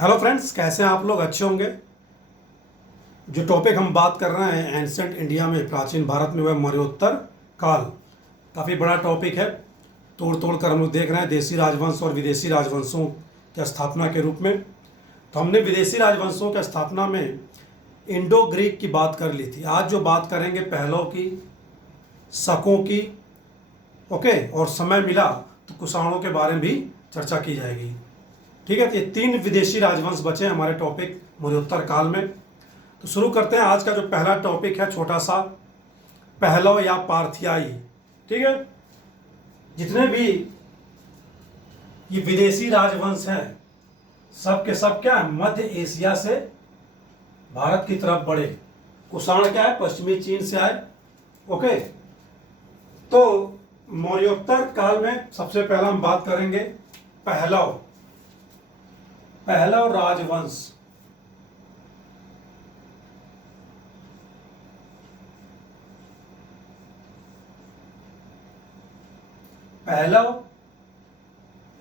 Hello friends, कैसे हैं आप लोग? अच्छे होंगे। जो टॉपिक हम बात कर रहे हैं एंशिएंट इंडिया में, प्राचीन भारत में, वह मौर्योत्तर काल। काफ़ी बड़ा टॉपिक है। तोड़ तोड़ कर हम लोग देख रहे हैं देसी राजवंश और विदेशी राजवंशों की स्थापना के रूप में। तो हमने विदेशी राजवंशों की स्थापना में इंडो ग्रीक की बात कर ली थी। आज जो बात करेंगे पहलों की, शकों की, ओके, और समय मिला तो कुषाणों के बारे में भी चर्चा की जाएगी। ठीक है, तो ये 3 विदेशी राजवंश बचे हैं हमारे टॉपिक मौर्योत्तर काल में। तो शुरू करते हैं। आज का जो पहला टॉपिक है छोटा सा, पहलव या पार्थियाई। ठीक है, जितने भी ये विदेशी राजवंश हैं सब के सब क्या है, मध्य एशिया से भारत की तरफ बढ़े। कुषाण क्या है, पश्चिमी चीन से आए। ओके, तो मौर्योत्तर काल में सबसे पहला हम बात करेंगे पहलव राजवंश। पहलव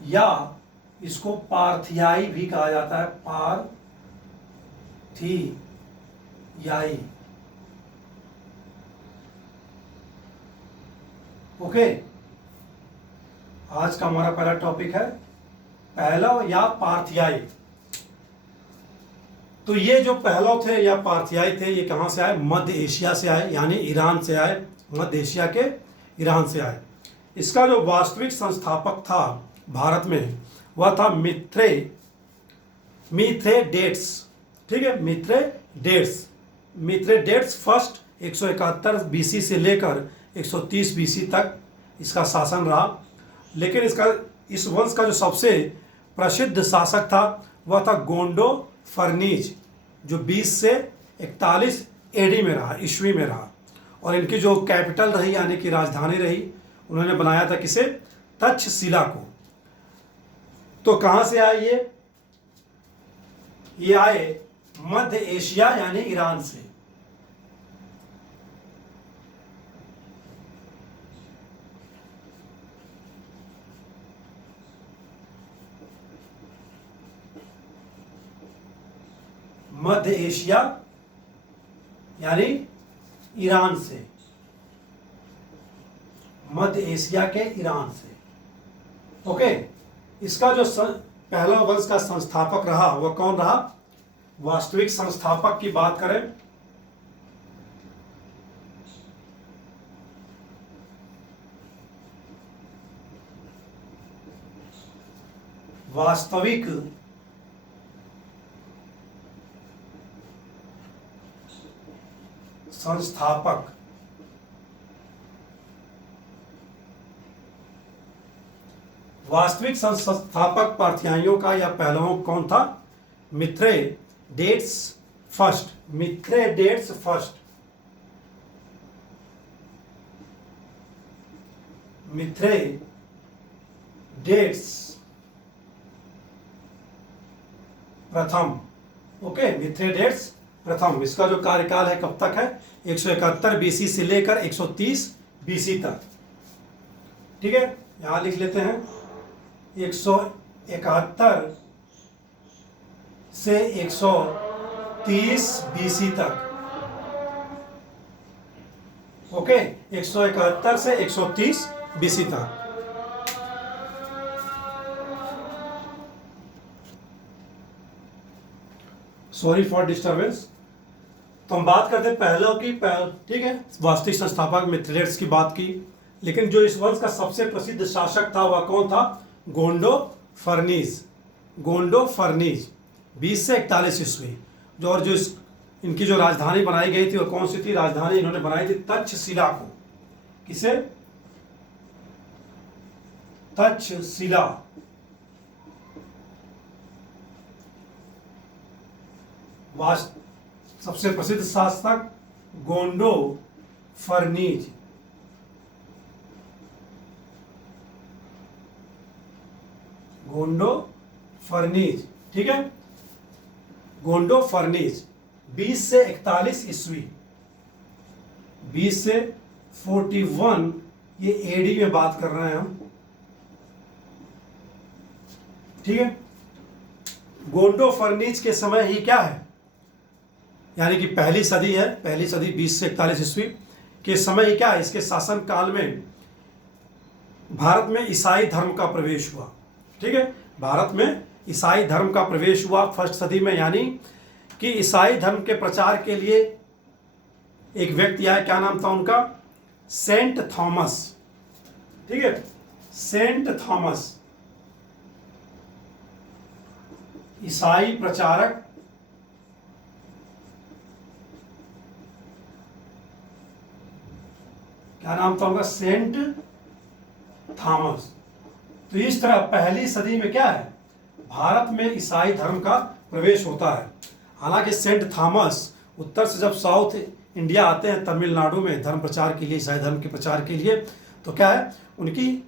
या इसको पार्थियाई भी कहा जाता है, पार्थियाई। ओके, आज का हमारा पहला टॉपिक है पहलव या पार्थियाई। तो ये जो पहलव थे या पार्थियाई थे, ये कहाँ से आए? मध्य एशिया से आए, यानी ईरान से आए। मध्य एशिया के ईरान से आए। इसका जो वास्तविक संस्थापक था भारत में, वह था मिथ्रेडेट्स। ठीक है, मिथ्रेडेट्स फर्स्ट 171 बीसी से लेकर 130 बीसी तक इसका शासन रहा। लेकिन इस वंश का जो सबसे प्रसिद्ध शासक था वह था गोंडो फर्नीज, जो 20 से 41 एडी में रहा, ईस्वी में रहा। और इनकी जो कैपिटल रही, यानी कि राजधानी रही, उन्होंने बनाया था किसे? तक्षशिला को। तो कहाँ से आए ये आए मध्य एशिया यानी ईरान से। मध्य एशिया यानी ईरान से, मध्य एशिया के ईरान से। ओके, इसका जो पहला वंश का संस्थापक रहा वह कौन रहा? वास्तविक संस्थापक की बात करें वास्तविक संस्थापक पार्थियाइयों का या पहलवों कौन था? मिथ्रेडेट्स फर्स्ट। प्रथम। ओके, मिथ्रेडेट्स प्रथम। इसका जो कार्यकाल है कब तक है? 171 बीसी से लेकर 130 बीसी तक। ठीक है, यहां लिख लेते हैं 171 से 130 बीसी तक। ओके, 171 से 130 बीसी तक। Sorry for disturbance. तो हम बात करते हैं पहलों की। ठीक है, वास्तविक संस्थापक मिथ्रेडेट्स की बात की। लेकिन जो इस वंश का सबसे प्रसिद्ध शासक था वह कौन था? गोंडो फर्नीज 20 से 41 ईस्वी। जो इनकी जो राजधानी बनाई गई थी वह कौन सी थी? राजधानी इन्होंने बनाई थी तक्षशिला को। किसे? तक्षशिला। सबसे प्रसिद्ध शासक गोंडो फर्नीज। ठीक है, गोंडो फर्नीज 20 से 41 ईस्वी। 20 से 41, ये एडी में बात कर रहे हैं हम। ठीक है, गोंडो फर्नीच के समय ही क्या है, यानी कि पहली सदी है, पहली सदी 20 से 41 ईस्वी के समय ही क्या है, इसके शासन काल में भारत में ईसाई धर्म का प्रवेश हुआ। ठीक है, भारत में ईसाई धर्म का प्रवेश हुआ फर्स्ट सदी में, यानी कि ईसाई धर्म के प्रचार के लिए एक व्यक्ति आया, क्या नाम था उनका, सेंट थॉमस। ठीक है, सेंट थॉमस ईसाई प्रचारक क्या नाम था उनका, सेंट थॉमस। तो इस तरह पहली सदी में क्या है, भारत में ईसाई धर्म का प्रवेश होता है। हालांकि सेंट थॉमस उत्तर से जब साउथ इंडिया आते हैं तमिलनाडु में धर्म प्रचार के लिए, ईसाई धर्म के प्रचार के लिए, तो क्या है, उनकी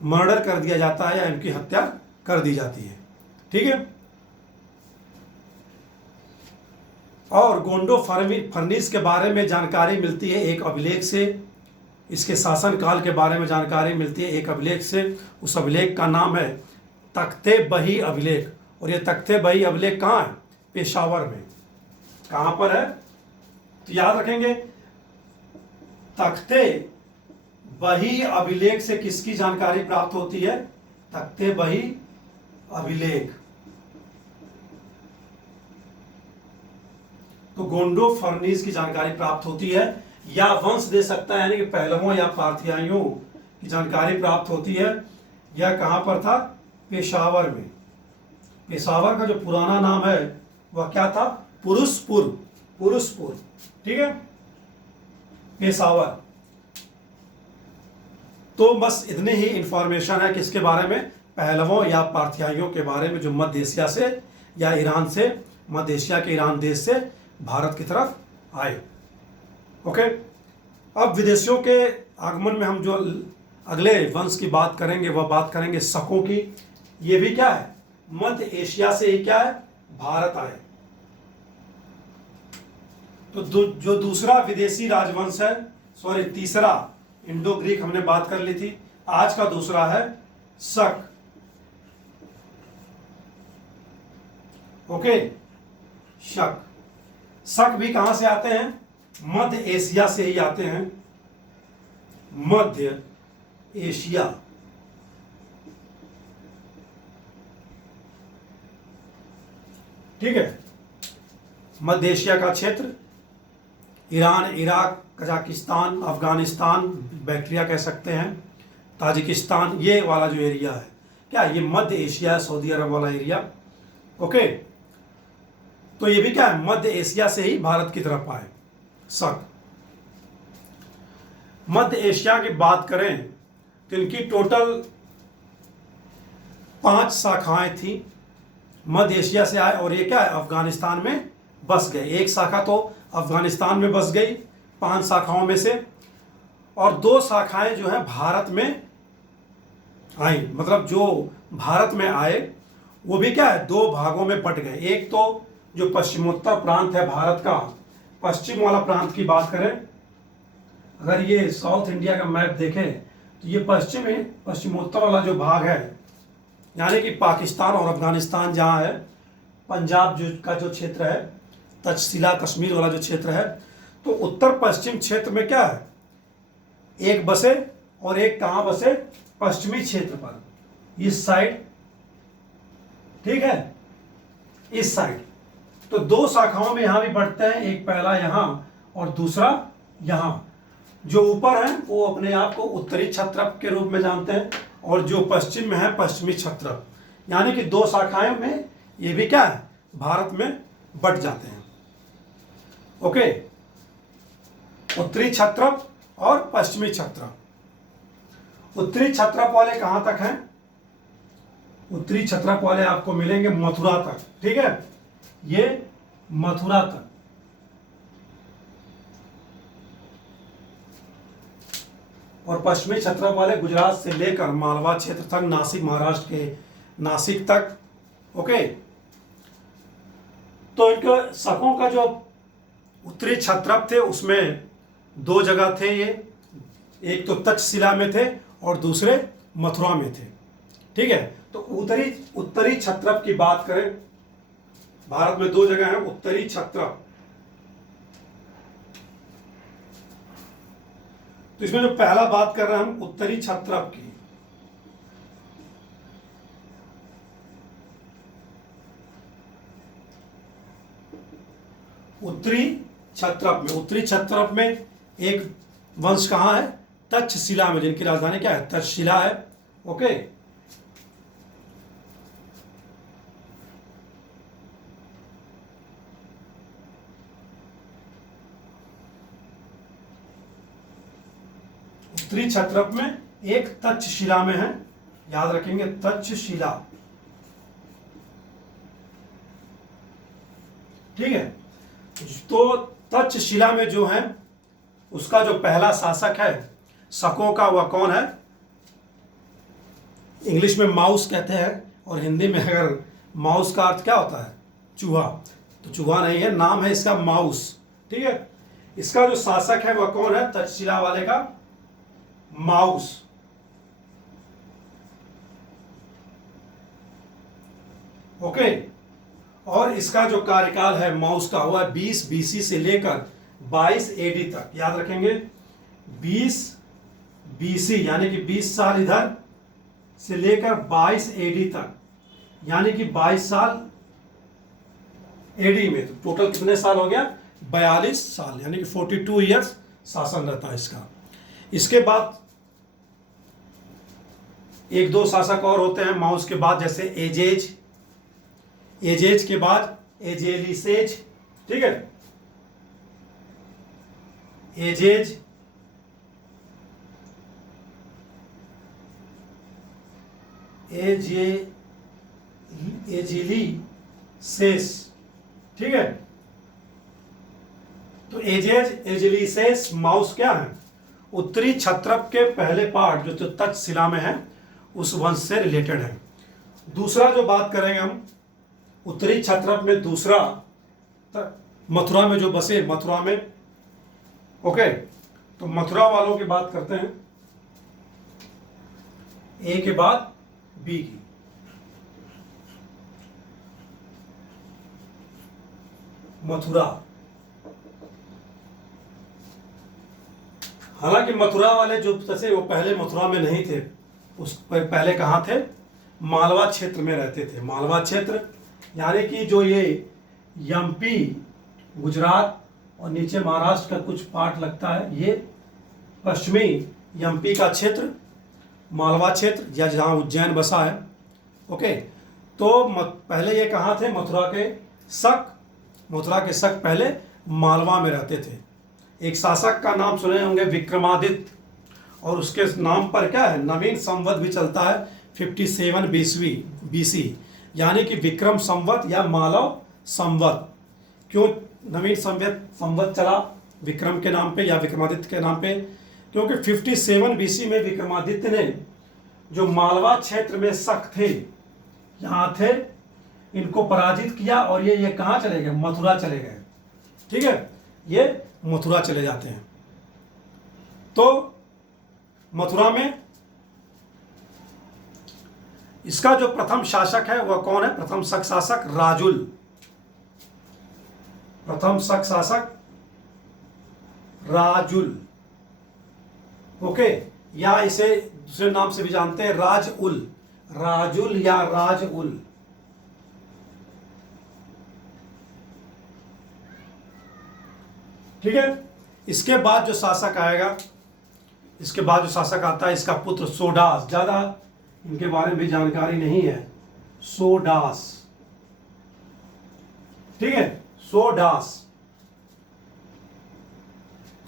मर्डर कर दिया जाता है या उनकी हत्या कर दी जाती है। ठीक है, और गोंडो फर्नीस के बारे में जानकारी मिलती है एक अभिलेख से, इसके शासन काल के बारे में जानकारी मिलती है एक अभिलेख से। उस अभिलेख का नाम है तख्ते बही अभिलेख। और ये तख्ते बही अभिलेख कहाँ है, पेशावर में। कहाँ पर है, तो याद रखेंगे, तख्ते बही अभिलेख से किसकी जानकारी प्राप्त होती है, तख्ते बही अभिलेख। तो गोंडो फर्नीस की जानकारी प्राप्त होती है, या वंश दे सकता है, यानी कि पहलवों या पारथियाइयों की जानकारी प्राप्त होती है। यह कहाँ पर था, पेशावर में। पेशावर का जो पुराना नाम है वह क्या था, पुरुषपुर। पुरुषपुर, ठीक है, पेशावर। तो बस इतनी ही इंफॉर्मेशन है किसके बारे में, पहलवों या पारथियाइयों के बारे में, जो मध्य एशिया से या ईरान से, मध्य एशिया के ईरान देश से भारत की तरफ आए। ओके, अब विदेशियों के आगमन में हम जो अगले वंश की बात करेंगे वह बात करेंगे शकों की। ये भी क्या है, मध्य एशिया से ही क्या है, भारत आए। तो जो दूसरा विदेशी राजवंश है, सॉरी तीसरा, इंडो ग्रीक हमने बात कर ली थी, आज का दूसरा है शक। ओके, शक। शक भी कहां से आते हैं, मध्य एशिया से ही आते हैं, मध्य एशिया। ठीक है, मध्य एशिया का क्षेत्र, Iran, Iraq, Kazakhstan, Afghanistan, bacteria कह सकते हैं, ताजिकिस्तान, ये वाला जो एरिया है क्या, ये मध्य एशिया है, सऊदी अरब वाला एरिया। ओके, तो ये भी क्या है, मध्य एशिया से ही भारत की तरफ आए शक। मध्य एशिया की बात करें तो इनकी टोटल 5 शाखाएं थी, मध्य एशिया से आए, और ये क्या है, अफगानिस्तान में बस गए। एक शाखा तो अफगानिस्तान में बस गई 5 शाखाओं में से, और 2 शाखाएं जो है भारत में आई। मतलब जो भारत में आए वो भी क्या है, 2 भागों में बट गए। एक तो जो पश्चिमोत्तर प्रांत है भारत का, पश्चिम वाला प्रांत की बात करें, अगर ये साउथ इंडिया का मैप देखें तो ये पश्चिम है, पश्चिमोत्तर वाला जो भाग है, यानी कि पाकिस्तान और अफगानिस्तान जहाँ है, पंजाब का जो क्षेत्र है, तक्षशिला कश्मीर वाला जो क्षेत्र है, तो उत्तर पश्चिम क्षेत्र में क्या है, एक बसे, और एक कहाँ बसे, पश्चिमी क्षेत्र पर, इस साइड। ठीक है, इस साइड। तो 2 शाखाओं में यहां भी बढ़ते हैं, एक पहला यहां और दूसरा यहां। जो ऊपर है वो अपने आप को उत्तरी क्षत्रप के रूप में जानते हैं, और जो पश्चिम में है पश्चिमी क्षत्रप। यानी कि 2 शाखाएं में ये भी क्या है, भारत में बट जाते हैं। ओके, उत्तरी क्षत्रप और पश्चिमी क्षत्रप। उत्तरी क्षत्रप वाले कहां तक हैं, उत्तरी क्षत्रप वाले आपको मिलेंगे मथुरा तक। ठीक है, ये मथुरा तक। और पश्चिमी क्षत्रप वाले गुजरात से लेकर मालवा क्षेत्र तक, नासिक, महाराष्ट्र के नासिक तक। ओके, तो इनके शकों का जो उत्तरी क्षत्रप थे उसमें 2 जगह थे ये, एक तो तक्षशिला में थे और दूसरे मथुरा में थे। ठीक है, तो उत्तरी क्षत्रप की बात करें भारत में दो जगह है, उत्तरी क्षत्रप। तो इसमें जो पहला बात कर रहे हैं हम उत्तरी क्षत्रप की, उत्तरी क्षत्रप में एक वंश कहाँ है, तक्षशिला में, जिनकी राजधानी क्या है, तक्षशिला है। ओके, उत्तरी क्षत्रप में एक तक्षशिला में है, याद रखेंगे तक्षशिला। ठीक है, तो तक्षशिला में जो है उसका जो पहला शासक है शकों का, वह कौन है, इंग्लिश में माउस कहते हैं, और हिंदी में अगर माउस का अर्थ क्या होता है, चूहा, तो चूहा नहीं है, नाम है इसका माउस। ठीक है, इसका जो शासक है वह कौन है, तक्षशिला वाले का माउस। ओके, और इसका जो कार्यकाल है माउस का हुआ 20 BC से लेकर 22 AD तक, याद रखेंगे 20 BC यानी कि 20 साल इधर से लेकर 22 AD तक, यानी कि 22 साल AD में, तो टोटल कितने साल हो गया, 42 साल, यानी कि 42 ईयर्स शासन रहता है इसका। इसके बाद एक दो शासक और होते हैं माउस के बाद, जैसे एजेज के बाद एजेलिसेज। ठीक है, एजेज, एजिलीसेस। ठीक है, तो एजिलीसेस माउस क्या है, उत्तरी क्षत्रप के पहले पार्ट जो तक्षशिला में है उस वंश से रिलेटेड है। दूसरा जो बात करेंगे हम उत्तरी क्षत्रप में, दूसरा मथुरा में जो बसे, मथुरा में। ओके, तो मथुरा वालों की बात करते हैं, ए के बाद बी की। मथुरा, हालांकि मथुरा वाले जो बसे वो पहले मथुरा में नहीं थे, उस पहले कहाँ थे, मालवा क्षेत्र में रहते थे। मालवा क्षेत्र यानी कि जो ये एमपी, गुजरात और नीचे महाराष्ट्र का कुछ पार्ट लगता है, ये पश्चिमी एमपी का क्षेत्र, मालवा क्षेत्र, या जहाँ उज्जैन बसा है। ओके, तो पहले ये कहाँ थे, मथुरा के शक पहले मालवा में रहते थे। एक शासक का नाम सुने होंगे विक्रमादित्य, और उसके नाम पर क्या है, नवीन संवत भी चलता है 57 BC, यानी कि विक्रम संवत या मालव संवत। क्यों नवीन संवत चला विक्रम के नाम पे या विक्रमादित्य के नाम पे, क्योंकि 57 BC में विक्रमादित्य ने जो मालवा क्षेत्र में शक थे, यहाँ थे, इनको पराजित किया, और ये कहाँ चले गए, मथुरा चले गए। ठीक है, ये मथुरा चले जाते हैं। तो मथुरा में इसका जो प्रथम शासक है वह कौन है, प्रथम शक शासक राजुल। प्रथम शक शासक राजुल। ओके, या इसे दूसरे नाम से भी जानते हैं राजुल, राजुल या राजुल। ठीक है, इसके बाद जो शासक आएगा, इसके बाद जो शासक आता है, इसका पुत्र सोडास, ज्यादा इनके बारे में भी जानकारी नहीं है, सोडास। ठीक है, सोडास।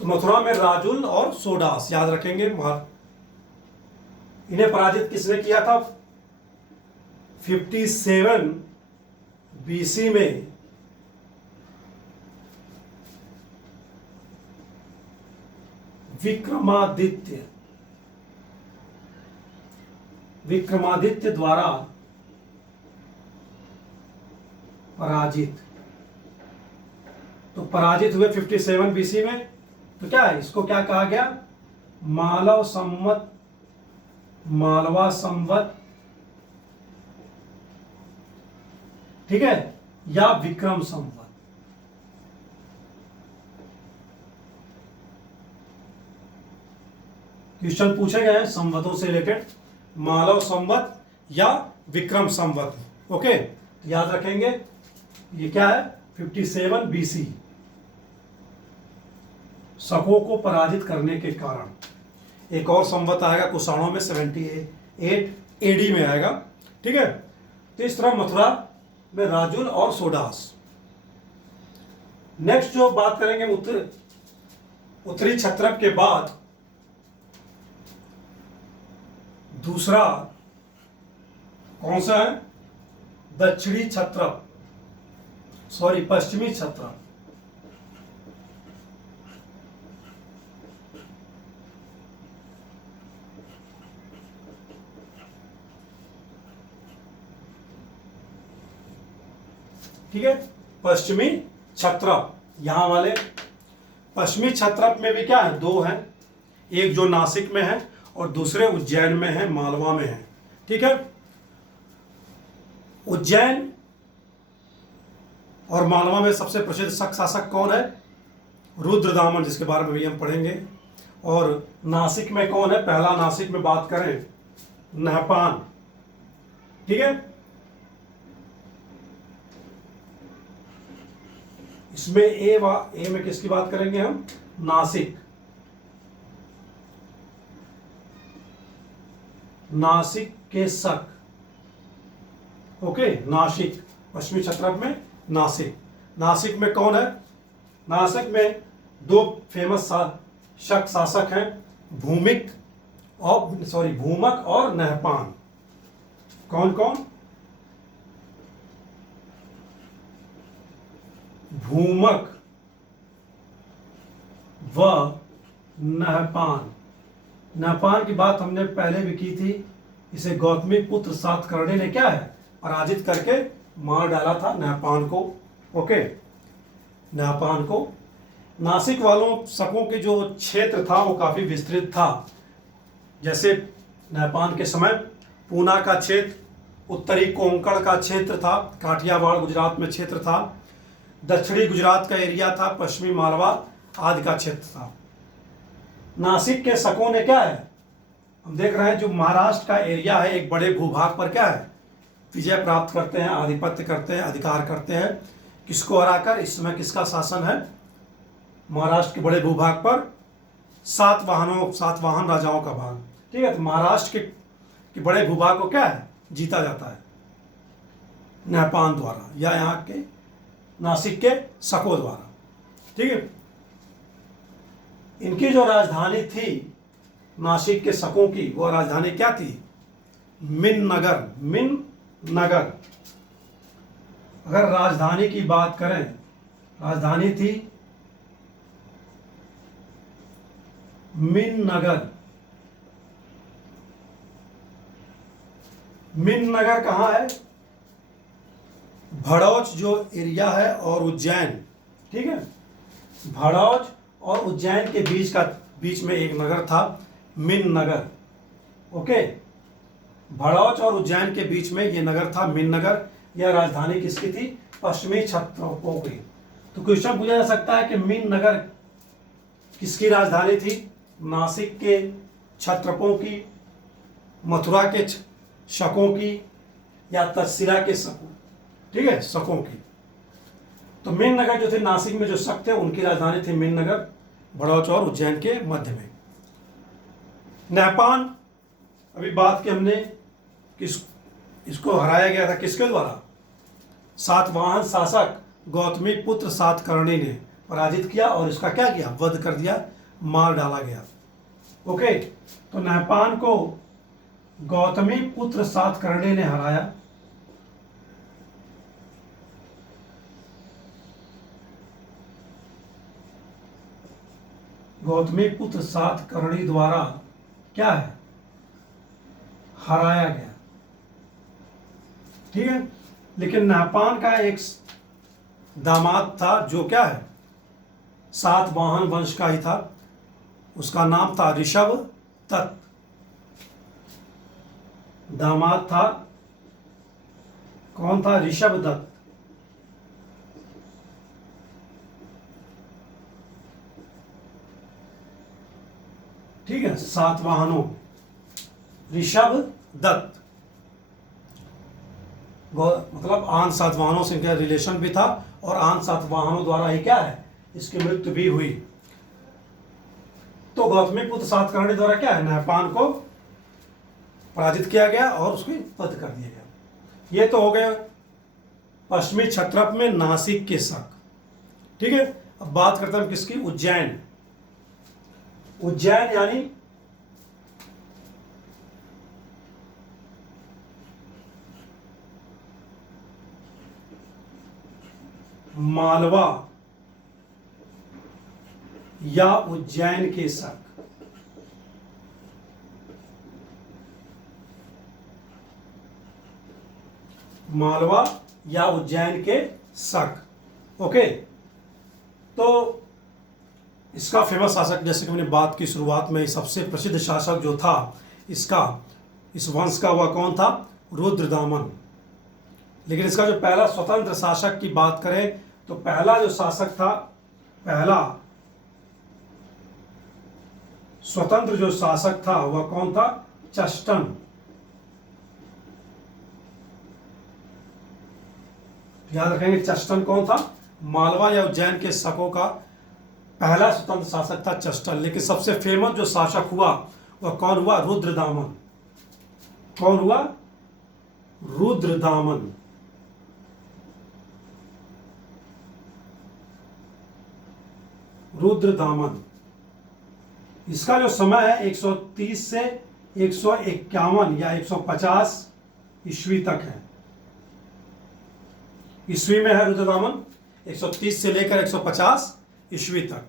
तो मथुरा में राजुल और सोडास याद रखेंगे। इन्हें पराजित किसने किया था, 57 BC में विक्रमादित्य द्वारा पराजित। तो पराजित हुए 57 BC में, तो क्या है, इसको क्या कहा गया, मालवा संवत। ठीक है, या विक्रम संवत। क्वेश्चन पूछे गए हैं संवतों से रिलेटेड, मालव संवत या विक्रम संवत। ओके, याद रखेंगे ये क्या है, 57 BC। शकों को पराजित करने के कारण। एक और संवत आएगा कुषाणों में 78 AD में आएगा। ठीक है, तो इस तरह मथुरा में राजुल और सोडास। नेक्स्ट जो बात करेंगे उत्तरी क्षत्रप के बाद दूसरा कौन सा है, दक्षिणी क्षत्रप, सॉरी पश्चिमी क्षत्रप। ठीक है, पश्चिमी क्षत्रप। यहां वाले पश्चिमी क्षत्रप में भी क्या है, दो हैं, एक जो नासिक में है और दूसरे उज्जैन में है, मालवा में है। ठीक है, उज्जैन और मालवा में सबसे प्रसिद्ध शक शासक कौन है, रुद्रदामन, जिसके बारे में भी हम पढ़ेंगे। और नासिक में कौन है, पहला नासिक में बात करें नहपान। ठीक है, इसमें ए में किसकी बात करेंगे हम, नासिक। नासिक के शक। ओके, नासिक पश्चिमी क्षत्रप में नासिक। नासिक में कौन है, नासिक में दो फेमस शक शासक हैं, भूमक और नहपान। कौन कौन, भूमक व नहपान। नहपान की बात हमने पहले भी की थी। इसे गौतमी पुत्र सातकर्णी ने क्या है, पराजित करके मार डाला था नहपान को। ओके, नहपान को। नासिक वालों शकों के जो क्षेत्र था वो काफी विस्तृत था। जैसे नहपान के समय पूना का क्षेत्र, उत्तरी कोंकण का क्षेत्र था, काठियावाड़ गुजरात में क्षेत्र था, दक्षिणी गुजरात का एरिया था, पश्चिमी मालवा आदि का क्षेत्र था। नासिक के शकों ने क्या है, हम देख रहे हैं जो महाराष्ट्र का एरिया है, एक बड़े भूभाग पर क्या है, विजय प्राप्त करते हैं, आधिपत्य करते हैं, अधिकार करते हैं। किसको हराकर, इस समय किसका शासन है, महाराष्ट्र के बड़े भूभाग पर सातवाहन राजाओं का भाग। ठीक है, तो महाराष्ट्र के बड़े भूभाग को क्या है, जीता जाता है नहपान द्वारा या यहाँ के नासिक के शकों द्वारा। ठीक है, इनकी जो राजधानी थी नासिक के शकों की, वो राजधानी क्या थी, मिन नगर। अगर राजधानी की बात करें, राजधानी थी मिन नगर कहाँ है, भड़ौच जो एरिया है और उज्जैन। ठीक है, भड़ौच और उज्जैन के बीच में एक नगर था, मिन नगर। ओके, भड़ौच और उज्जैन के बीच में ये नगर था, मिन नगर। यह राजधानी किसकी थी, पश्चिमी क्षत्रपों की। तो क्वेश्चन पूछा जा सकता है कि मिन नगर किसकी राजधानी थी, नासिक के क्षत्रपों की, मथुरा के शकों की, या तक्षशिला के शकों। ठीक है, शकों की। तो मिन नगर जो थे, नासिक में जो शक थे उनकी राजधानी थी मिन नगर, भड़ौच और उज्जैन के मध्य में। नहपान, अभी बात की हमने, इसको हराया गया था किसके द्वारा, सातवाहन शासक गौतमी पुत्र सातकर्णी ने पराजित किया और इसका क्या किया, वध कर दिया, मार डाला गया। ओके, तो नहपान को गौतमी पुत्र सातकर्णी ने हराया। गौतमी पुत्र सातकर्णी द्वारा क्या है, हराया गया। ठीक है, लेकिन नहपान का एक दामाद था जो क्या है, सातवाहन वंश का ही था, उसका नाम था ऋषभ दत्त। दामाद था, कौन था, ऋषभ दत्त। ठीक है, सातवाहनों, ऋषभ दत्त, मतलब आन सातवाहनों से इनका रिलेशन भी था और आन सातवाहनों द्वारा ही क्या है, इसकी मृत्यु भी हुई। तो गौतमीपुत्र सातकर्णी द्वारा क्या है, नहपान को पराजित किया गया और उसको वध कर दिया गया। ये तो हो गए पश्चिमी क्षत्रप में नासिक के शक। ठीक है, अब बात करते हैं किसकी, उज्जैन। उज्जैन यानी मालवा या उज्जैन के शक। मालवा या उज्जैन के शक। ओके, तो इसका फेमस शासक, जैसे कि मैंने बात की शुरुआत में, सबसे प्रसिद्ध शासक जो था इसका, इस वंश का, वह कौन था, रुद्रदामन। लेकिन इसका जो पहला स्वतंत्र शासक की बात करें तो पहला जो शासक था, पहला स्वतंत्र जो शासक था वह कौन था, चष्टन। याद रखेंगे चष्टन कौन था, मालवा या उज्जैन के शकों का पहला स्वतंत्र शासक था चष्टन। लेकिन सबसे फेमस जो शासक हुआ वह कौन हुआ, रुद्रदामन। कौन हुआ, रुद्रदामन। रुद्रदामन। इसका जो समय है 130 से 151 या 150 ईस्वी तक है। ईस्वी में है रुद्रदामन, 130 से लेकर 150 ईस्वी तक।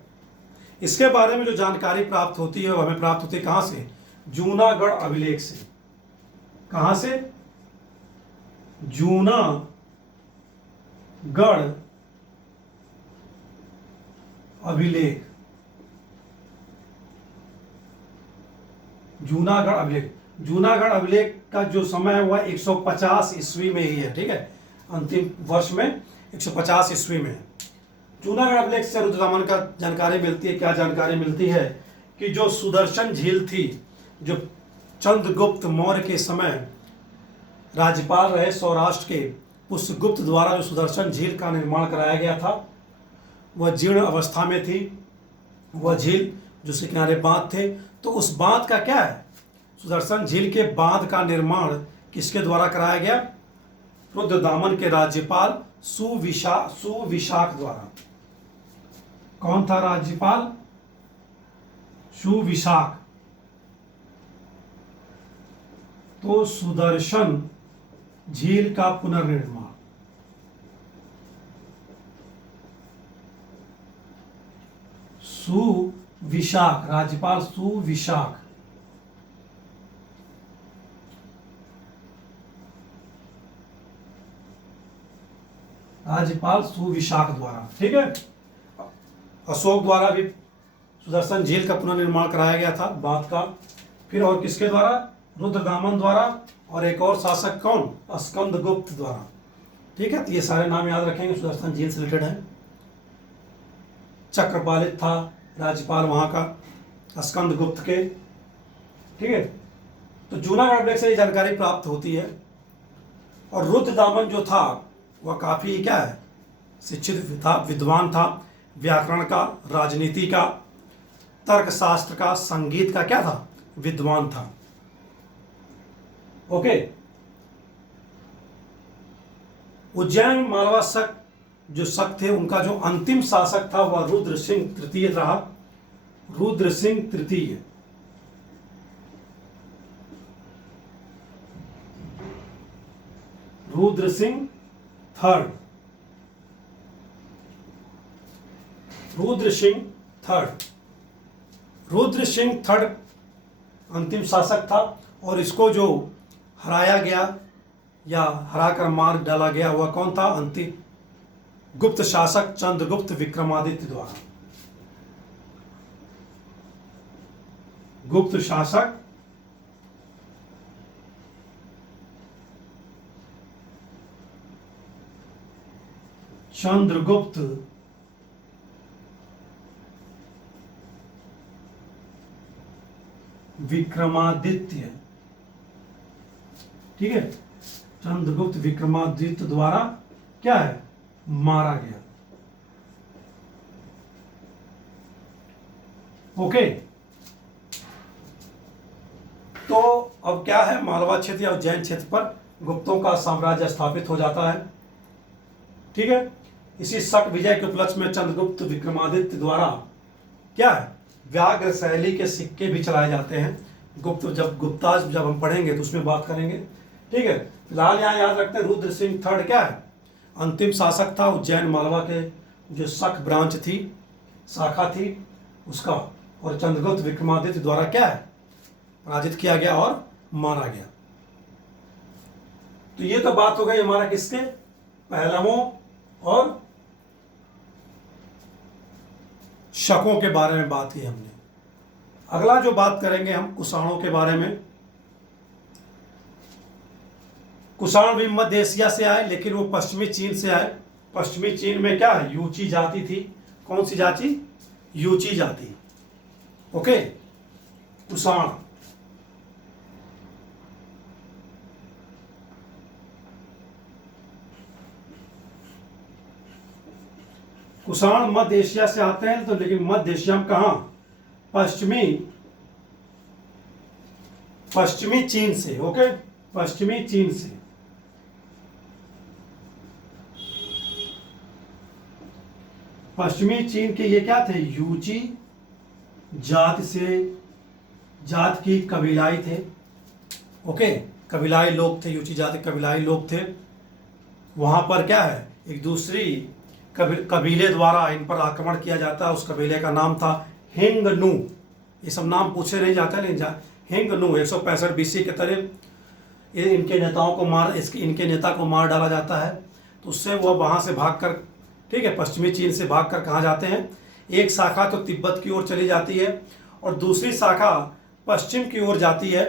इसके बारे में जो जानकारी प्राप्त होती है वह हमें प्राप्त होती है कहां से, जूनागढ़ अभिलेख से। कहां से, जूनागढ़ अभिलेख। जूनागढ़ अभिलेख, जूनागढ़ अभिलेख का जो समय है वह 150 ईस्वी में ही है। ठीक है, अंतिम वर्ष में 150 ईस्वी में। जूनागढ़ अभिलेख से रुद्रदामन का जानकारी मिलती है। क्या जानकारी मिलती है कि जो सुदर्शन झील थी, जो चंद्रगुप्त मौर्य के समय राज्यपाल रहे सौराष्ट्र के, पुष्यगुप्त द्वारा जो सुदर्शन झील का निर्माण कराया गया था वह जीर्ण अवस्था में थी। वह झील जिसके किनारे बांध थे, तो उस बांध का क्या है, सुदर्शन झील के बांध का निर्माण किसके द्वारा कराया गया, रुद्रदामन के राज्यपाल सुविशाख द्वारा। कौन था राज्यपाल, सुविशाख। तो सुदर्शन झील का पुनर्निर्माण, सुविशाख, राज्यपाल सुविशाख। राज्यपाल सुविशाख द्वारा। ठीक है, अशोक द्वारा भी सुदर्शन झील का पुनर्निर्माण कराया गया था बांध का। फिर और किसके द्वारा, रुद्रदामन द्वारा, और एक और शासक कौन, स्कंदगुप्त द्वारा। ठीक है, तो ये सारे नाम याद रखेंगे, सुदर्शन झील से रिलेटेड है। चक्रपालित था राज्यपाल वहां का, स्कंदगुप्त के। ठीक है, तो जूनागढ़ अभिलेख से ये जानकारी प्राप्त होती है। और रुद्रदामन जो था वह काफी क्या है, शिक्षित था, विद्वान था, व्याकरण का, राजनीति का, तर्कशास्त्र का, संगीत का क्या था, विद्वान था। ओके, उज्जैन मालवा शक जो शक थे, उनका जो अंतिम शासक था वह रुद्र सिंह तृतीय रहा। रुद्र सिंह तृतीय। Rudra Singh third. Rudra Singh third. Rudra Singh third अंतिम शासक था, और इसको जो हराया गया या हराकर मार डाला गया वह कौन था, अंतिम गुप्त शासक चंद्रगुप्त विक्रमादित्य द्वारा। गुप्त शासक चंद्रगुप्त विक्रमादित्य, ठीक है, चंद्रगुप्त विक्रमादित्य द्वारा क्या है, मारा गया। ओके, तो अब क्या है, मालवा क्षेत्र या उज्जैन क्षेत्र पर गुप्तों का साम्राज्य स्थापित हो जाता है। ठीक है, इसी शक विजय के उपलक्ष्य में चंद्रगुप्त विक्रमादित्य द्वारा क्या है, व्याघ्र शैली के सिक्के भी चलाए जाते हैं। गुप्ताज जब हम पढ़ेंगे तो उसमें बात करेंगे। ठीक है, फिलहाल यहाँ याद रखते हैं रुद्र सिंह थर्ड क्या है, अंतिम शासक था उज्जैन मालवा के, जो शक ब्रांच थी, शाखा थी उसका, और चंद्रगुप्त विक्रमादित्य द्वारा क्या है, पराजित किया गया और मारा गया। तो ये तो बात हो गई हमारा किसके, पहलवों और शकों के बारे में बात की हमने। अगला जो बात करेंगे हम कुषाणों के बारे में। कुषाण भी मध्य एशिया से आए, लेकिन वो पश्चिमी चीन से आए। पश्चिमी चीन में क्या है, यूची जाति थी। कौन सी जाति, यूची जाति। ओके, कुषाण कुषाण मध्य एशिया से आते हैं, तो लेकिन मध्य एशिया में कहां, पश्चिमी चीन से। ओके, पश्चिमी चीन से। पश्चिमी चीन के ये क्या थे, यूची जात की कबीलाई थे। ओके, कबीलाई लोग थे, यूची जाति कबीलाई लोग थे। वहां पर क्या है, एक दूसरी कबीले द्वारा इन पर आक्रमण किया जाता है। उस कबीले का नाम था हिंगनू। ये सब नाम पूछे नहीं जाते, नहीं हिंगनू 165 BC के करीब इनके नेताओं को इनके नेता को मार डाला जाता है। तो उससे वह वहाँ से भागकर, ठीक है, पश्चिमी चीन से भागकर कहाँ जाते हैं, एक शाखा तो तिब्बत की ओर चली जाती है और दूसरी शाखा पश्चिम की ओर जाती है,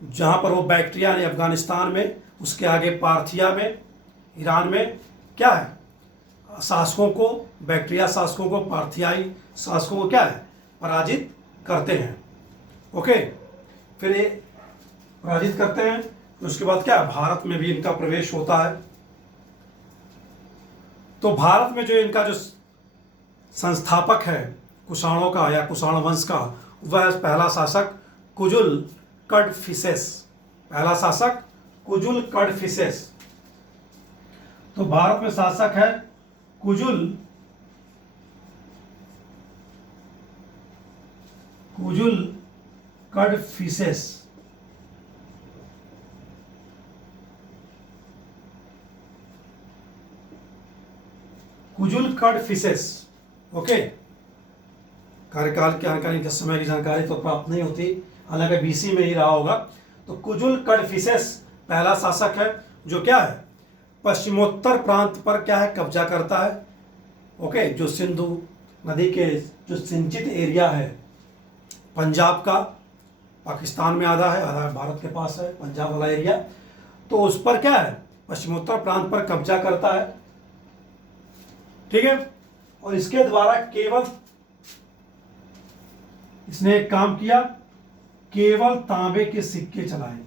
जहाँ पर वो बैक्ट्रिया ने अफगानिस्तान में, उसके आगे पार्थिया में, ईरान में क्या है, शासकों को, बैक्ट्रिया शासकों को, पार्थियाई शासकों को क्या है, पराजित करते हैं। ओके, फिर ये पराजित करते हैं, तो उसके बाद क्या है, भारत में भी इनका प्रवेश होता है। तो भारत में जो इनका जो संस्थापक है कुषाणों का या कुषाण वंश का, वह पहला शासक कुजुल कडफिसेस। पहला शासक कुजुल कडफिसेस। तो भारत में शासक है कुजुल कडफिसेस। कुजुल कडफिसेस। ओके, कार्यकाल की जानकारी, के समय की जानकारी तो प्राप्त नहीं होती, हालांकि BC में ही रहा होगा। तो कुजुल कडफिसेस पहला शासक है जो क्या है, पश्चिमोत्तर प्रांत पर क्या है, कब्जा करता है। ओके, जो सिंधु नदी के जो सिंचित एरिया है पंजाब का, पाकिस्तान में आधा है, आधा भारत के पास है, पंजाब वाला एरिया, तो उस पर क्या है, पश्चिमोत्तर प्रांत पर कब्जा करता है। ठीक है, और इसके द्वारा केवल इसने एक काम किया, केवल तांबे के सिक्के चलाए।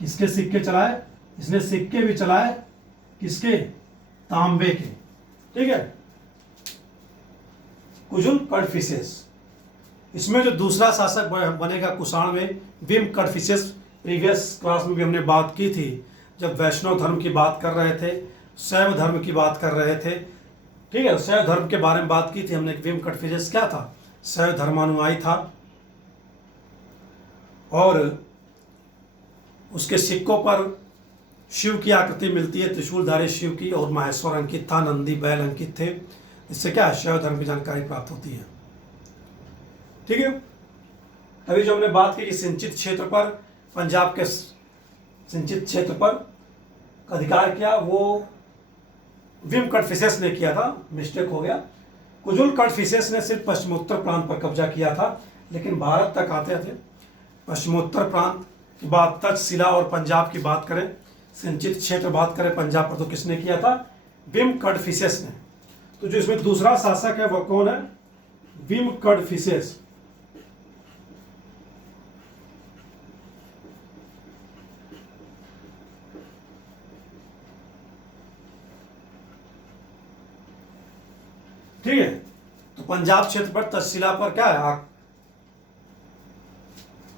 किसके सिक्के चलाए, इसने सिक्के भी चलाए, किसके, तांबे के। ठीक है, कुजुल कडफिसेस। इसमें जो दूसरा शासक बनेगा कुषाण में, विम कडफिसेस। प्रीवियस क्लास में भी हमने बात की थी, जब वैष्णव धर्म की बात कर रहे थे, शैव धर्म की बात कर रहे थे। ठीक है, शैव धर्म के बारे में बात की थी हमने। विम कडफिसेस क्या था, शैव धर्मानुयायी था, और उसके सिक्कों पर शिव की आकृति मिलती है, त्रिशूलधारी शिव की, और माहेश्वर अंकित था, नंदी बैल अंकित थे। इससे क्या है, शैव धर्म की जानकारी प्राप्त होती है। ठीक है, अभी जो हमने बात की कि सिंचित क्षेत्र पर, पंजाब के सिंचित क्षेत्र पर अधिकार किया, वो विम कडफिसेस ने किया था, मिस्टेक हो गया। कुजुल कडफिसेस ने सिर्फ पश्चिमोत्तर प्रांत पर कब्जा किया था, लेकिन भारत तक आते थे। पश्चिमोत्तर प्रांत की बात, तक्षशिला और पंजाब की बात करें, सिंचित क्षेत्र बात करें पंजाब पर, तो किसने किया था, विम कडफिसेस ने। तो जो इसमें दूसरा शासक है वह कौन है? विम कड़फिसेस। ठीक है, तो पंजाब क्षेत्र पर तक्षशिला पर क्या है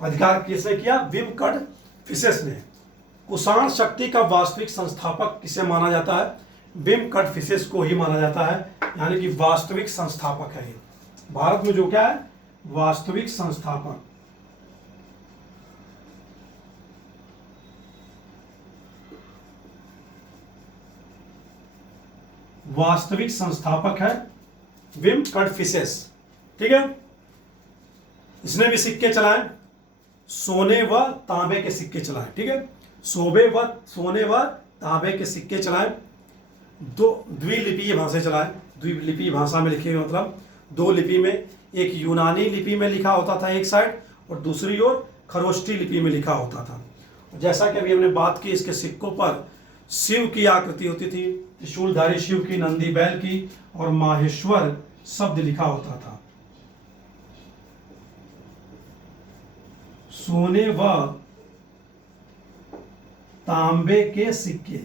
अधिकार किसने किया? विम कड़फिसेस ने। कुषाण शक्ति का वास्तविक संस्थापक किसे माना जाता है? विम कड़फिसेस को ही माना जाता है, यानी कि वास्तविक संस्थापक है ये भारत में जो क्या है? वास्तविक संस्थापक। वास्तविक संस्थापक है विम कड़फिसेस। ठीक है, इसने भी सिक्के चलाए, सोने व तांबे के सिक्के चलाए। ठीक है, सोने व तांबे के सिक्के चलाए, दो द्विलिपीय भाषा चलाए। द्विलिपीय भाषा में लिखे हुए मतलब दो लिपि में, एक यूनानी लिपि में लिखा होता था एक साइड, और दूसरी ओर खरोष्टी लिपि में लिखा होता था। जैसा कि अभी हमने बात की, इसके सिक्कों पर शिव की आकृति होती थी, त्रिशूलधारी शिव की, नंदी बैल की और माहेश्वर शब्द लिखा होता था। सोने व तांबे के सिक्के।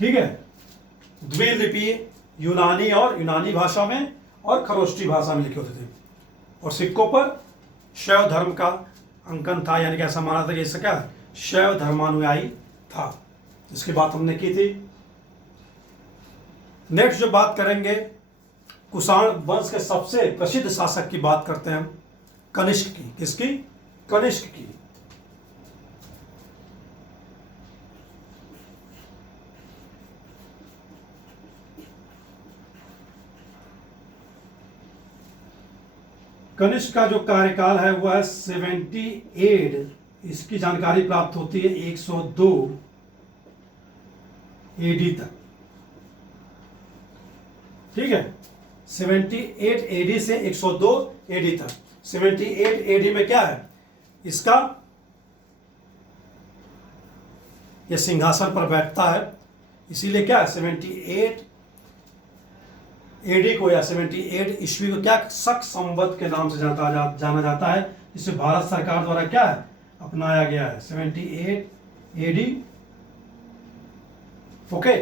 ठीक है, द्विलिपीय यूनानी भाषा में और खरोष्टी भाषा में लिखे होते थे, और सिक्कों पर शैव धर्म का अंकन था, यानी कि ऐसा माना था कि इससे क्या शैव धर्मानुयायी था। इसकी बात हमने की थी। नेक्स्ट जो बात करेंगे, कुषाण वंश के सबसे प्रसिद्ध शासक की बात करते हैं हम, कनिष्क की। किसकी? कनिष्क की। कनिष्क का जो कार्यकाल है वह है 78। इसकी जानकारी प्राप्त होती है 102 एडी तक। ठीक है, 78 एडी से 102 एडी तक। 78 एडी में क्या है इसका? यह सिंहासन पर बैठता है, इसीलिए क्या है 78 एडी को या 78 ईस्वी को क्या शक संवत के नाम से जाना जाता है, जिसे भारत सरकार द्वारा क्या है अपनाया गया है। 78 एडी। ओके,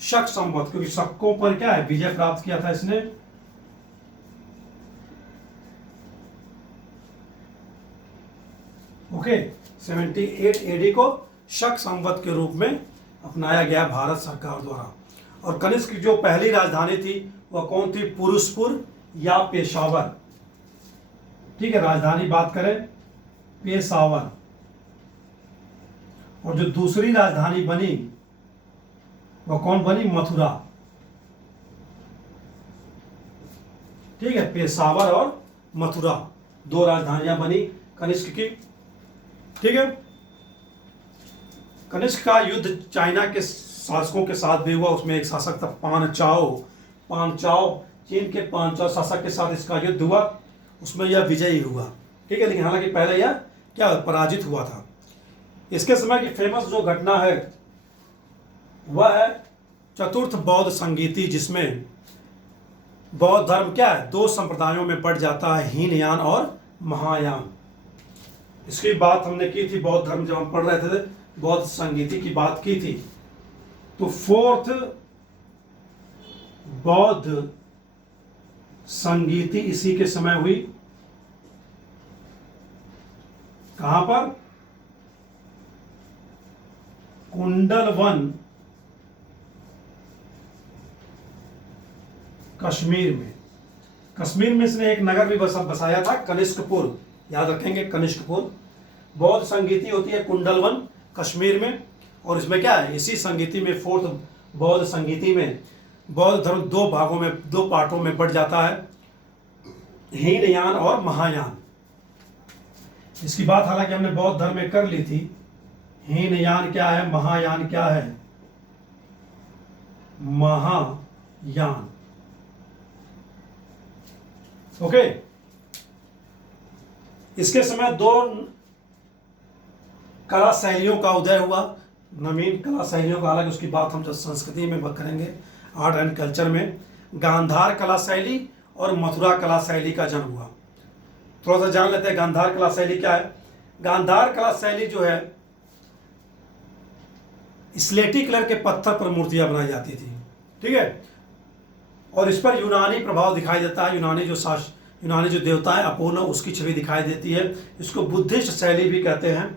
शक संवत, क्योंकि शकों पर क्या है विजय प्राप्त किया था इसने। ओके, 78 एडी को शक संवत के रूप में अपनाया गया भारत सरकार द्वारा। और कनिष्क की जो पहली राजधानी थी वह कौन थी? पुरुषपुर या पेशावर। ठीक है, राजधानी बात करें पेशावर। और जो दूसरी राजधानी बनी वह कौन बनी? मथुरा। ठीक है, पेशावर और मथुरा दो राजधानियां बनी कनिष्क की। ठीक है, कनिष्क का युद्ध चाइना के शासकों के साथ भी हुआ। उसमें एक शासक था पांचाओ, चीन के पांचाओ शासक के साथ इसका युद्ध हुआ, उसमें यह विजयी हुआ। ठीक है, लेकिन हालांकि पहले यह क्या पराजित हुआ था। इसके समय की फेमस जो घटना है वह है चतुर्थ बौद्ध संगीति, जिसमें बौद्ध धर्म क्या है दो संप्रदायों में बढ़ जाता है, हीनयान और महायान। इसकी बात हमने की थी बौद्ध धर्म, जब हम पढ़ रहे थे बौद्ध संगीति की बात की थी। तो फोर्थ बौद्ध संगीति इसी के समय हुई। कहां पर? कुंडलवन, कश्मीर में। कश्मीर में इसने एक नगर भी बसाया था, कनिष्कपुर। याद रखेंगे, कनिष्कपुर। बौद्ध संगीति होती है कुंडलवन, कश्मीर में। और इसमें क्या है, इसी संगीति में, फोर्थ बौद्ध संगीति में बौद्ध धर्म दो भागों में, दो पार्टों में बढ़ जाता है, हीनयान और महायान। इसकी बात हालांकि हमने बौद्ध धर्म में कर ली थी। हीनयान क्या है, महायान क्या है? महायान। ओके, इसके समय दो कला शैलियों का उदय हुआ, नवीन कला शैलियों का, हालांकि उसकी बात हम जब संस्कृति में करेंगे, आर्ट एंड कल्चर में, गांधार कला शैली और मथुरा कला शैली का जन्म हुआ। थोड़ा सा जान लेते हैं गांधार कला शैली क्या है। गांधार कला शैली जो है, स्लेटी कलर के पत्थर पर मूर्तियां बनाई जाती थी, ठीक है, और इस पर यूनानी प्रभाव दिखाई देता है। यूनानी जो देवता है अपोलो, उसकी छवि दिखाई देती है। इसको बुद्धिस्ट शैली भी कहते हैं,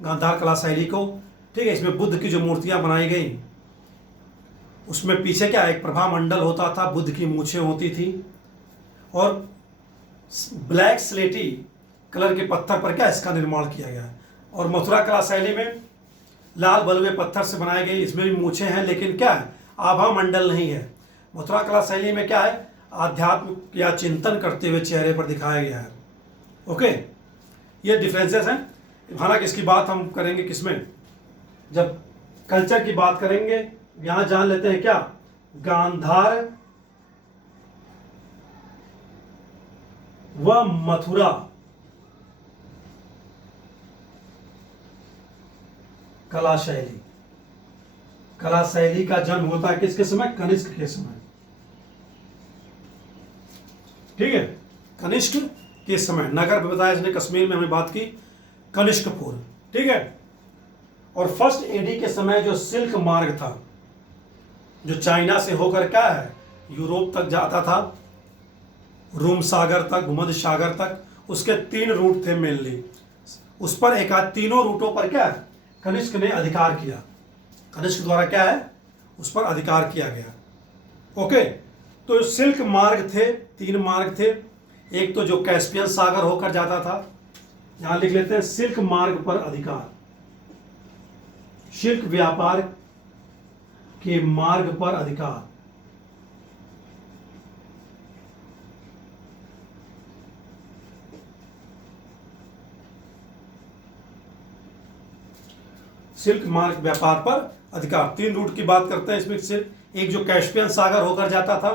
गांधार कला शैली को, ठीक है। इसमें बुद्ध की जो मूर्तियां बनाई गई, उसमें पीछे क्या एक प्रभा मंडल होता था, बुद्ध की मूछें होती थी, और ब्लैक स्लेटी कलर के पत्थर पर क्या इसका निर्माण किया गया है। और मथुरा कला शैली में लाल बलुए पत्थर से बनाई गई, इसमें भी मूछें हैं, लेकिन क्या है आभा मंडल नहीं है। मथुरा कला शैली में क्या है, आध्यात्म या चिंतन करते हुए चेहरे पर दिखाया गया है। ओके, ये डिफरेंसेस हैं। हालांकि इसकी बात हम करेंगे किसमें, जब कल्चर की बात करेंगे। यहां जान लेते हैं क्या, गांधार व मथुरा कला शैली। कला शैली का जन्म होता है किसके समय, कनिष्क के समय, ठीक है, कनिष्क के समय। नगर बताया इसने, कश्मीर में हमें बात की कनिष्कपुर, ठीक है। और फर्स्ट एडी के समय जो सिल्क मार्ग था, जो चाइना से होकर क्या है यूरोप तक जाता था, रूम सागर तक, भूमध्य सागर तक, उसके 3 रूट थे मेनली। उस पर तीनों रूटों पर क्या है कनिष्क ने अधिकार किया। कनिष्क द्वारा क्या है उस पर अधिकार किया गया। ओके, तो सिल्क मार्ग थे, 3 मार्ग थे। एक तो जो कैस्पियन सागर होकर जाता था, यहां लिख लेते हैं सिल्क मार्ग पर अधिकार, सिल्क व्यापार के मार्ग पर अधिकार। सिल्क मार्ग व्यापार पर अधिकार, 3 रूट की बात करते हैं इसमें से। एक जो कैस्पियन सागर होकर जाता था,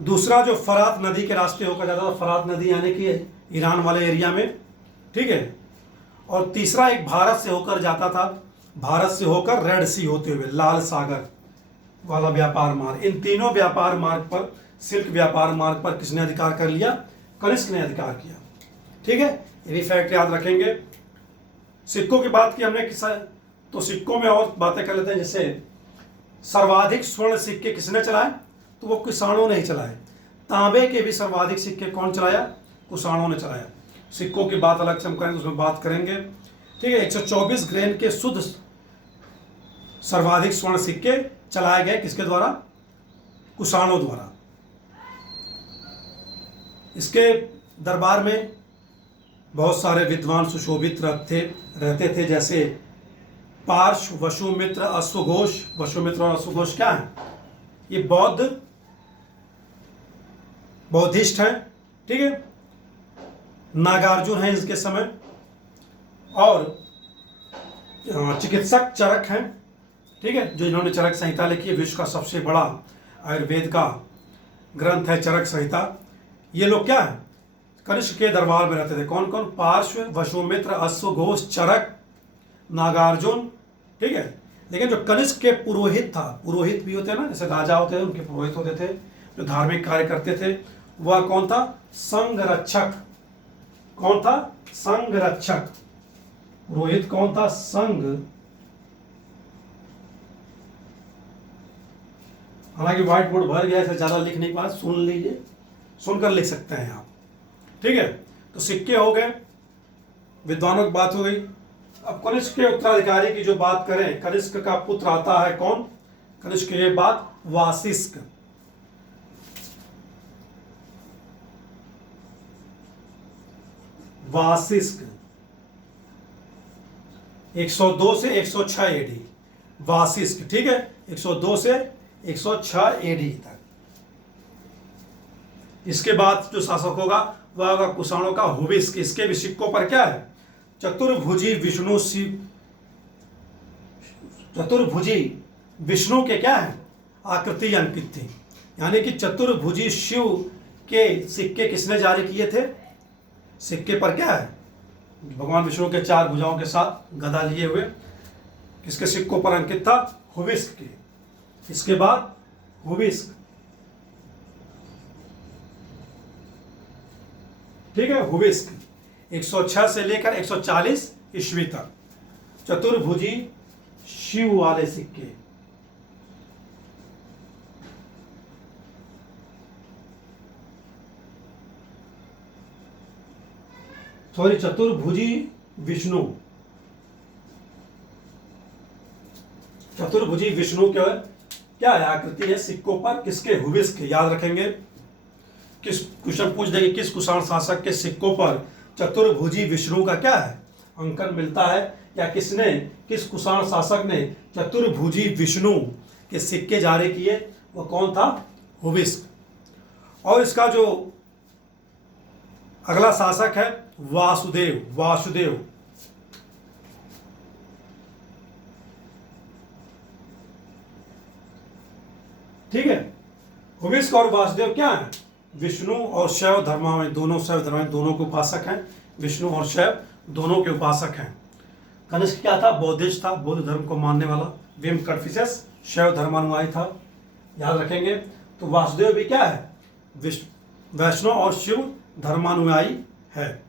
दूसरा जो फरात नदी के रास्ते होकर जाता था, फरात नदी यानी कि ईरान वाले एरिया में, ठीक है, और तीसरा एक भारत से होकर जाता था, भारत से होकर रेड सी होते हुए लाल सागर वाला व्यापार मार्ग। इन तीनों व्यापार मार्ग पर, सिल्क व्यापार मार्ग पर किसने अधिकार कर लिया, कनिष्क ने अधिकार किया, ठीक है। ये भी फैक्ट याद रखेंगे। सिक्कों की बात की हमने किस, तो सिक्कों में और बातें कर लेते हैं। जैसे सर्वाधिक स्वर्ण सिक्के किसने चलाए, तो वो कुषाणों ने ही चलाए। तांबे के भी सर्वाधिक सिक्के कौन चलाया, कुषाणों ने चलाया। सिक्कों की बात अलग से हम करेंगे, उसमें बात करेंगे, ठीक है। 124 ग्रेन के शुद्ध सर्वाधिक स्वर्ण सिक्के चलाए गए किसके द्वारा, कुषाणों द्वारा। इसके दरबार में बहुत सारे विद्वान सुशोभित रहते थे, जैसे पार्श, वसुमित्र, अश्वघोष। वसुमित्र और अश्वघोष क्या है, ये बौद्धिस्ट हैं, ठीक है। नागार्जुन हैं इसके समय, और चिकित्सक चरक हैं, ठीक है, जो इन्होंने चरक संहिता लिखी है। विश्व का सबसे बड़ा आयुर्वेद का ग्रंथ है चरक संहिता। ये लोग क्या है कनिष्क के दरबार में रहते थे। कौन कौन, पार्श्व, वसुमित्र, अश्वघोष, चरक, नागार्जुन, ठीक है। लेकिन जो कनिष्क के पुरोहित था, पुरोहित भी होते हैं ना, जैसे राजा होते हैं उनके पुरोहित होते थे, जो धार्मिक कार्य करते थे, वह कौन था, संघरक्षक। कौन था, संघरक्षक। पुरोहित कौन था, संघ। हालांकि व्हाइट बोर्ड भर गया, इसे ज्यादा लिख नहीं पा, सुन लीजिए, सुनकर लिख सकते हैं आप, ठीक है। तो सिक्के हो गए, विद्वानों की बात हो गई। अब कनिष्क के उत्तराधिकारी की जो बात करें, कनिष्क का पुत्र आता है कौन, कनिष्क के बाद वासिष्क। वासिष्क 102 से 106 एडी, वासिष्क, ठीक है, 102 से 106 एडी तक। इसके बाद जो शासक होगा वह होगा कुषाणों का हुविस्क। इसके भी सिक्कों पर क्या है, चतुर्भुजी विष्णु शिव, चतुर्भुजी विष्णु के क्या है आकृति अंकित थी। यानी कि चतुर्भुजी शिव के सिक्के किसने जारी किए थे, सिक्के पर क्या है भगवान विष्णु के 4 भुजाओं के साथ गदा लिए हुए, किसके सिक्कों पर अंकित था? हुविस्क के। इसके बाद हुविस्क, ठीक है, हुविस्क 106 से लेकर 140 ईस्वी तक चतुर्भुजी शिव वाले सिक्के। सॉरी, चतुर्भुजी विष्णु, चतुर्भुजी विष्णु के क्या है? आकृति है सिक्कों पर, किसके? हुविस्क के। याद रखेंगे, किस क्वेश्चन पूछ देंगे, किस कुषाण शासक के सिक्कों पर चतुर्भुजी विष्णु का क्या है? अंकन मिलता है, या किसने, किस कुषाण शासक ने चतुर्भुजी विष्णु के सिक्के जारी किए? वो कौन था? हुविस्क। और इसका जो अगला शासक है वासुदेव, वासुदेव, ठीक है। हुविस्क और वासुदेव क्या है? विष्णु और शैव धर्मावलंबी, दोनों शैव धर्मावलंबी, दोनों के उपासक हैं। विष्णु और शैव दोनों के उपासक हैं। कनिष्क क्या था? बौद्धिस्ट था, बौद्ध धर्म को मानने वाला। विम कन्फ्यूशियस शैव धर्मानुयायी था, याद रखेंगे। तो वासुदेव भी क्या है? वैष्णव और शिव धर्मानुयायी है,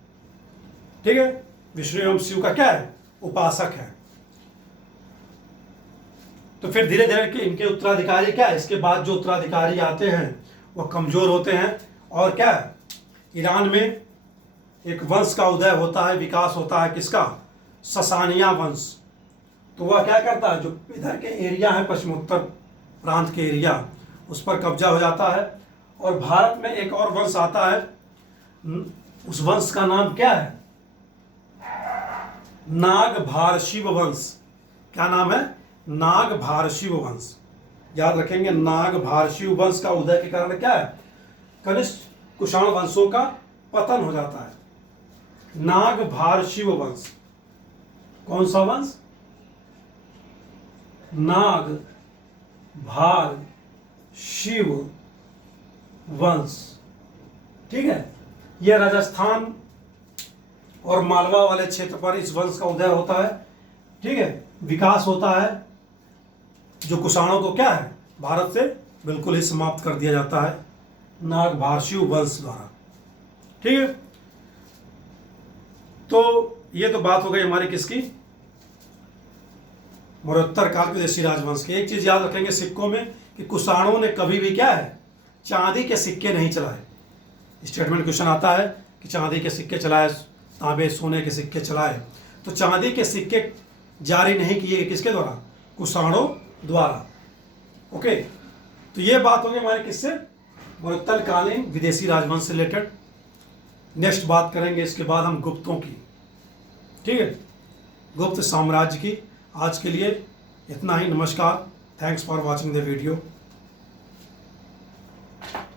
ठीक है। विष्णु एवं शिव का क्या है? उपासक है। तो फिर धीरे धीरे इनके उत्तराधिकारी क्या है? इसके बाद जो उत्तराधिकारी आते हैं वह कमजोर होते हैं, और क्या है? ईरान में एक वंश का उदय होता है, विकास होता है, किसका? ससानिया वंश। तो वह क्या करता है? जो इधर के एरिया है, पश्चिमोत्तर प्रांत के एरिया, उस पर कब्जा हो जाता है। और भारत में एक और वंश आता है, उस वंश का नाम क्या है? नागभारशिव वंश। क्या नाम है? नागभारशिव वंश। याद रखेंगे, नागभारशिव वंश का उदय के कारण क्या है? कनिष्क कुषाण वंशों का पतन हो जाता है। नागभारशिव वंश, कौन सा वंश? नागभारशिव वंश, ठीक है। यह राजस्थान और मालवा वाले क्षेत्र पर इस वंश का उदय होता है, ठीक है। विकास होता है, जो कुषाणों को क्या है? भारत से बिल्कुल ही समाप्त कर दिया जाता है नागभारशिव वंश द्वारा, ठीक है। तो ये तो बात हो गई हमारी किसकी? मौर्योत्तर काल के विदेशी राजवंश की। एक चीज याद रखेंगे सिक्कों में कि कुषाणों ने कभी भी क्या है? चांदी के सिक्के नहीं चलाए। स्टेटमेंट क्वेश्चन आता है कि चांदी के सिक्के चलाए, तांबे सोने के सिक्के चलाए। तो चांदी के सिक्के जारी नहीं किए, किसके द्वारा? कुषाणों द्वारा। ओके, तो ये बात होगी हमारे किससे? मौर्योत्तर कालीन विदेशी राजवंश से रिलेटेड। नेक्स्ट बात करेंगे इसके बाद हम गुप्तों की, ठीक है, गुप्त साम्राज्य की। आज के लिए इतना ही। नमस्कार, thanks for watching the video.